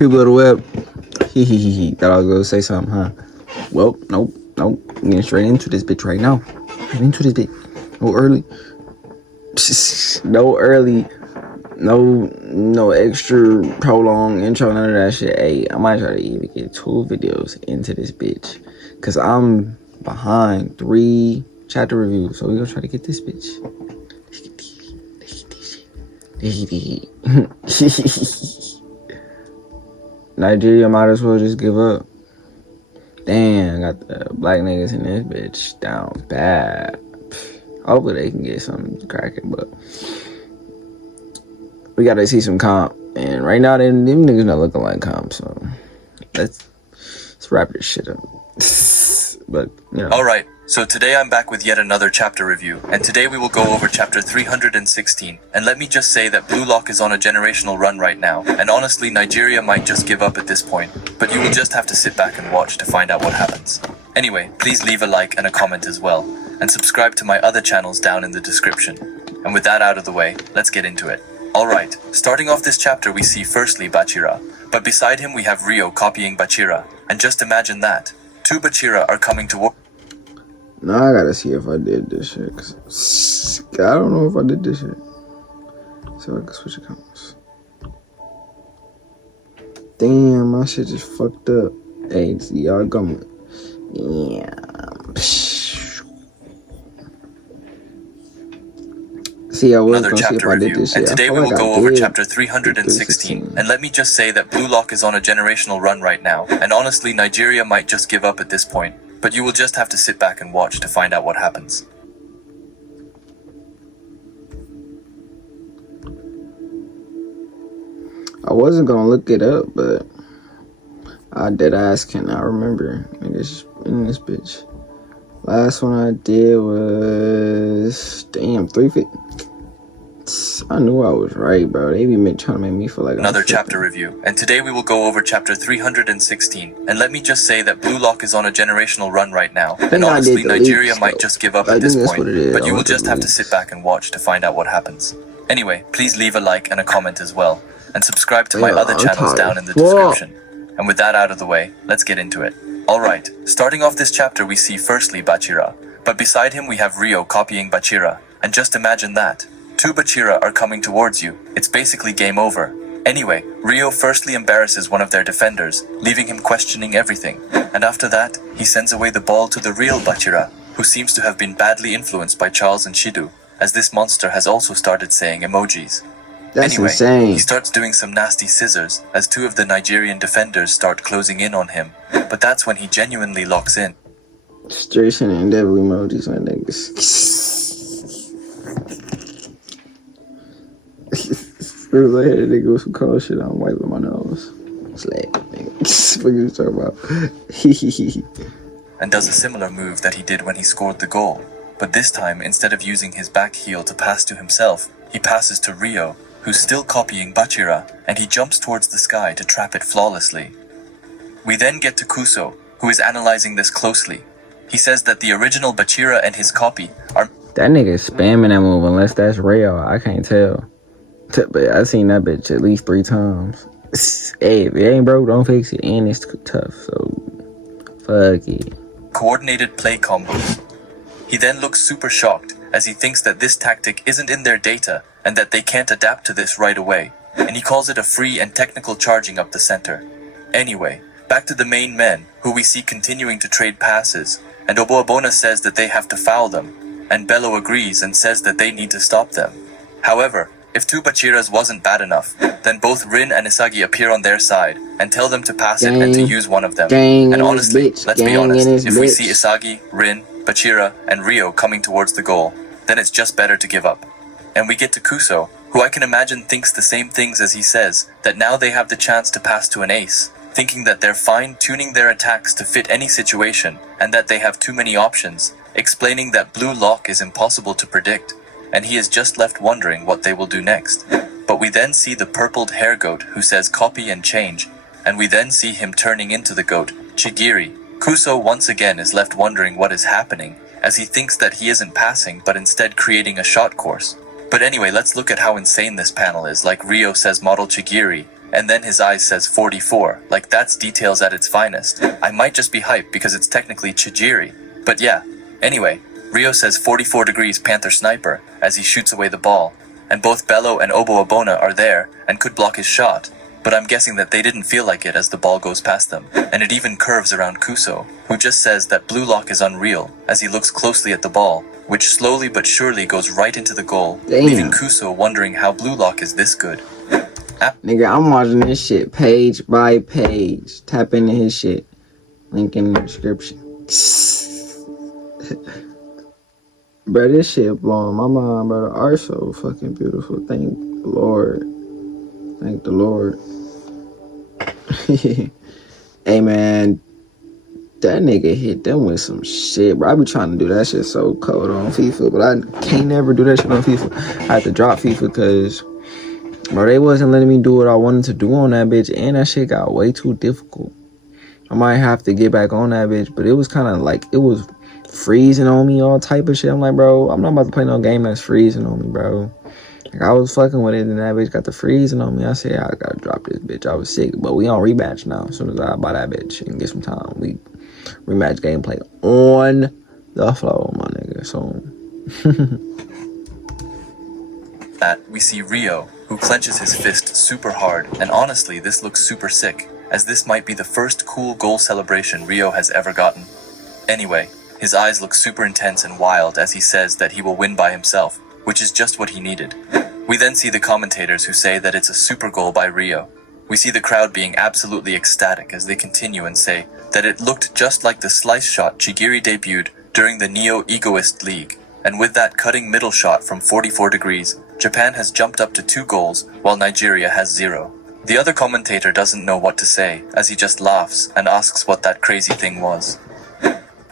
People of the web. Thought I was gonna say something, huh? Well, nope. I'm getting straight into this bitch right now. No early. No early. No extra prolonged intro, none of that shit. Hey, I might try to even get 2 videos into this bitch. Cause I'm behind 3 chapter reviews. So we gonna try to get this bitch. Nigeria might as well just give up. Damn, got the black niggas in this bitch down bad. Hopefully they can get something cracking, but we gotta see some comp. And right now, them niggas not looking like comp, so let's wrap this shit up. But, you know. Alright, so today I'm back with yet another chapter review, and today we will go over chapter 316. And let me just say that Blue Lock is on a generational run right now, and honestly, Nigeria might just give up at this point, but you will just have to sit back and watch to find out what happens. Anyway, please leave a like and a comment as well, and subscribe to my other channels down in the description. And with that out of the way, let's get into it. Alright, starting off this chapter we see firstly Bachira, but beside him we have Rio copying Bachira, and just imagine that. 2 Bachira are coming toward. Now I gotta see if I did this shit, cause I don't know if I did this shit. So I can switch accounts. Damn, my shit just fucked up. Hey, see y'all coming. Yeah. See, I was another gonna see if chapter I did review, this shit. and today we will go over chapter 316. And let me just say that Blue Lock is on a generational run right now, and honestly, Nigeria might just give up at this point, but you will just have to sit back and watch to find out what happens. I wasn't gonna look it up, but I did ask, and I remember niggas in this bitch. Last one I did was 350. I knew I was right, bro. They be trying to make me feel like another chapter review, and today we will go over chapter 316. And let me just say that Blue Lock is on a generational run right now, and honestly, Nigeria might just give up at this point, but you will just have to sit back and watch to find out what happens. Anyway, please leave a like and a comment as well, and subscribe to my other channels down in the description. And with that out of the way, let's get into it. Alright, starting off this chapter we see firstly Bachira, but beside him we have Rio copying Bachira, and just imagine that. 2 Bachira are coming towards you. It's basically game over. Anyway, Rio firstly embarrasses one of their defenders, leaving him questioning everything, and after that, he sends away the ball to the real Bachira, who seems to have been badly influenced by Charles and Shidu, as this monster has also started saying emojis. That's anyway, insane. He starts doing some nasty scissors, as 2 of the Nigerian defenders start closing in on him, but that's when he genuinely locks in. Straight sending devil emojis on niggas. It was like, hey, they go some cold shit on wiping my nose. It's like, what you talking about? And does a similar move that he did when he scored the goal. But this time, instead of using his back heel to pass to himself, he passes to Rio, who's still copying Bachira, and he jumps towards the sky to trap it flawlessly. We then get to Kuso, who is analyzing this closely. He says that the original Bachira and his copy are... That nigga spamming that move unless that's real. I can't tell. But I seen that bitch at least 3 times. Hey, if it ain't broke, don't fix it. And it's tough, so fuck it. Coordinated play combos. He then looks super shocked as he thinks that this tactic isn't in their data and that they can't adapt to this right away, and he calls it a free and technical charging up the center. Anyway, back to the main men, who we see continuing to trade passes, and Oboabona says that they have to foul them, and Bello agrees and says that they need to stop them. However, if 2 Bachiras wasn't bad enough, then both Rin and Isagi appear on their side and tell them to pass it and to use one of them. And honestly, let's be honest, if we see Isagi, Rin, Bachira, and Rio coming towards the goal, then it's just better to give up. And we get to Kuso, who I can imagine thinks the same things as he says, that now they have the chance to pass to an ace, thinking that they're fine-tuning their attacks to fit any situation, and that they have too many options, explaining that Blue Lock is impossible to predict, and he is just left wondering what they will do next. But we then see the purpled hair goat who says copy and change, and we then see him turning into the goat, Chigiri. Kuso once again is left wondering what is happening, as he thinks that he isn't passing but instead creating a shot course. But anyway, let's look at how insane this panel is. Like Rio says model Chigiri, and then his eyes says 44, like that's details at its finest. I might just be hyped because it's technically Chijiri, but yeah. Anyway, Rio says 44 degrees Panther Sniper as he shoots away the ball, and both Bello and Obo Abona are there and could block his shot, but I'm guessing that they didn't feel like it as the ball goes past them, and it even curves around Kuso, who just says that Blue Lock is unreal as he looks closely at the ball, which slowly but surely goes right into the goal, leaving Kuso wondering how Blue Lock is this good. Nigga, I'm watching this shit page by page. Tap into his shit. Link in the description. Bro, this shit blowing my mind, bro. The art so fucking beautiful. Thank the Lord. Thank the Lord. Hey, man. That nigga hit them with some shit, bro. I be trying to do that shit so cold on FIFA, but I can't never do that shit on FIFA. I had to drop FIFA because, bro, they wasn't letting me do what I wanted to do on that bitch, and that shit got way too difficult. I might have to get back on that bitch, but it was kind of like, it was freezing on me, all type of shit. I'm like, bro, I'm not about to play no game that's freezing on me, bro. Like, I was fucking with it, and that bitch got the freezing on me. I said, I gotta drop this bitch. I was sick, but we on rematch now. As soon as I buy that bitch and get some time, we rematch gameplay on the floor, my nigga. So that we see Rio, who clenches his fist super hard, and honestly, this looks super sick, as this might be the first cool goal celebration Rio has ever gotten. Anyway, his eyes look super intense and wild as he says that he will win by himself, which is just what he needed. We then see the commentators who say that it's a super goal by Rio. We see the crowd being absolutely ecstatic as they continue and say that it looked just like the slice shot Chigiri debuted during the Neo Egoist League, and with that cutting middle shot from 44 degrees, Japan has jumped up to 2 goals while Nigeria has 0. The other commentator doesn't know what to say as he just laughs and asks what that crazy thing was.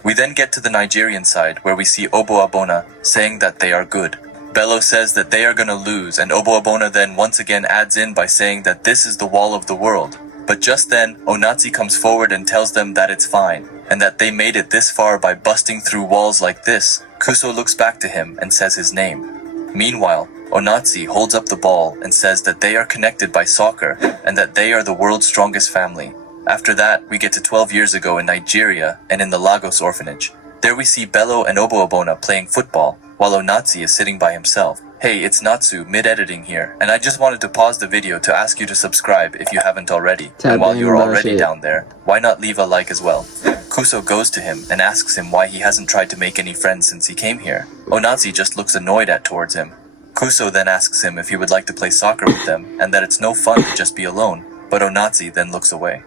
We then get to the Nigerian side where we see Obo Abona saying that they are good. Bello says that they are gonna lose, and Obo Abona then once again adds in by saying that this is the wall of the world. But just then, Onatsi comes forward and tells them that it's fine, and that they made it this far by busting through walls like this. Kuso looks back to him and says his name. Meanwhile, Onatsi holds up the ball and says that they are connected by soccer, and that they are the world's strongest family. After that, we get to 12 years ago in Nigeria and in the Lagos orphanage. There we see Bello and Obo Abona playing football, while Onatsi is sitting by himself. Hey, it's Natsu, mid-editing here, and I just wanted to pause the video to ask you to subscribe if you haven't already. And while you're already down there, why not leave a like as well? Kuso goes to him and asks him why he hasn't tried to make any friends since he came here. Onatsi just looks annoyed towards him. Kuso then asks him if he would like to play soccer with them, and that it's no fun to just be alone, but Onatsi then looks away.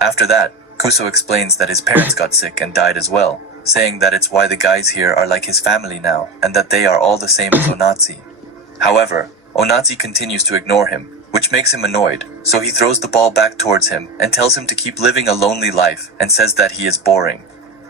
After that, Kuso explains that his parents got sick and died as well, saying that it's why the guys here are like his family now, and that they are all the same as Onatsi. However, Onatsi continues to ignore him, which makes him annoyed, so he throws the ball back towards him and tells him to keep living a lonely life and says that he is boring.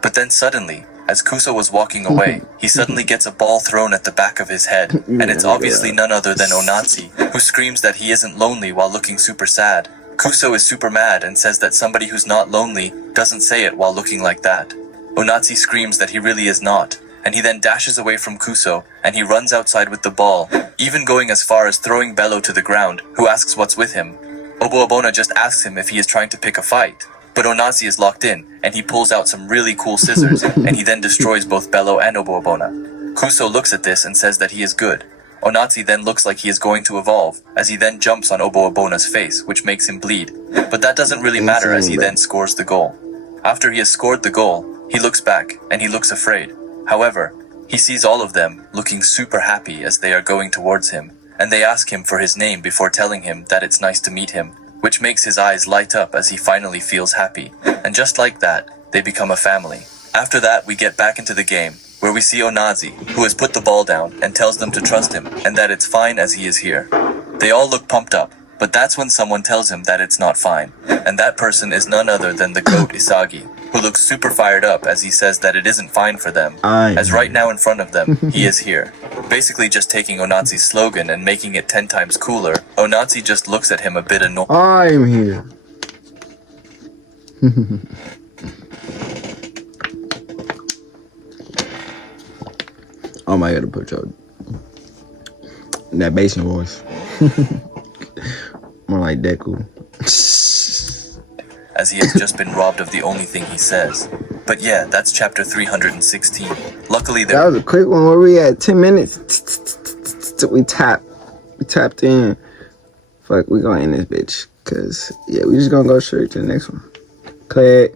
But then suddenly, as Kuso was walking away, he suddenly gets a ball thrown at the back of his head, and it's obviously none other than Onatsi, who screams that he isn't lonely while looking super sad. Kuso is super mad and says that somebody who's not lonely doesn't say it while looking like that. Onatsi screams that he really is not, and he then dashes away from Kuso, and he runs outside with the ball, even going as far as throwing Bello to the ground, who asks what's with him. Obo Abona just asks him if he is trying to pick a fight, but Onatsi is locked in, and he pulls out some really cool scissors, and he then destroys both Bello and Obo Abona. Kuso looks at this and says that he is good. Onatsi then looks like he is going to evolve, as he then jumps on Obo Abona's face, which makes him bleed. But that doesn't really matter as he then scores the goal. After he has scored the goal, he looks back, and he looks afraid. However, he sees all of them looking super happy as they are going towards him, and they ask him for his name before telling him that it's nice to meet him, which makes his eyes light up as he finally feels happy. And just like that, they become a family. After that, we get back into the game, where we see Onatsi, who has put the ball down and tells them to trust him, and that it's fine as he is here. They all look pumped up, but that's when someone tells him that it's not fine, and that person is none other than the GOAT Isagi, who looks super fired up as he says that it isn't fine for them, as right now in front of them, he is here. Basically just taking Onatsi's slogan and making it 10 times cooler, Onatsi just looks at him a bit annoyed. I'm here. Oh my god, to put your that bass in voice. More like Deku. as he has just been robbed of the only thing he says. But yeah, that's chapter 316. Luckily, That was a quick one. Where we at? 10 minutes. We tapped in. Fuck, we gonna end this bitch. Cause yeah, we just gonna go straight to the next one. Click.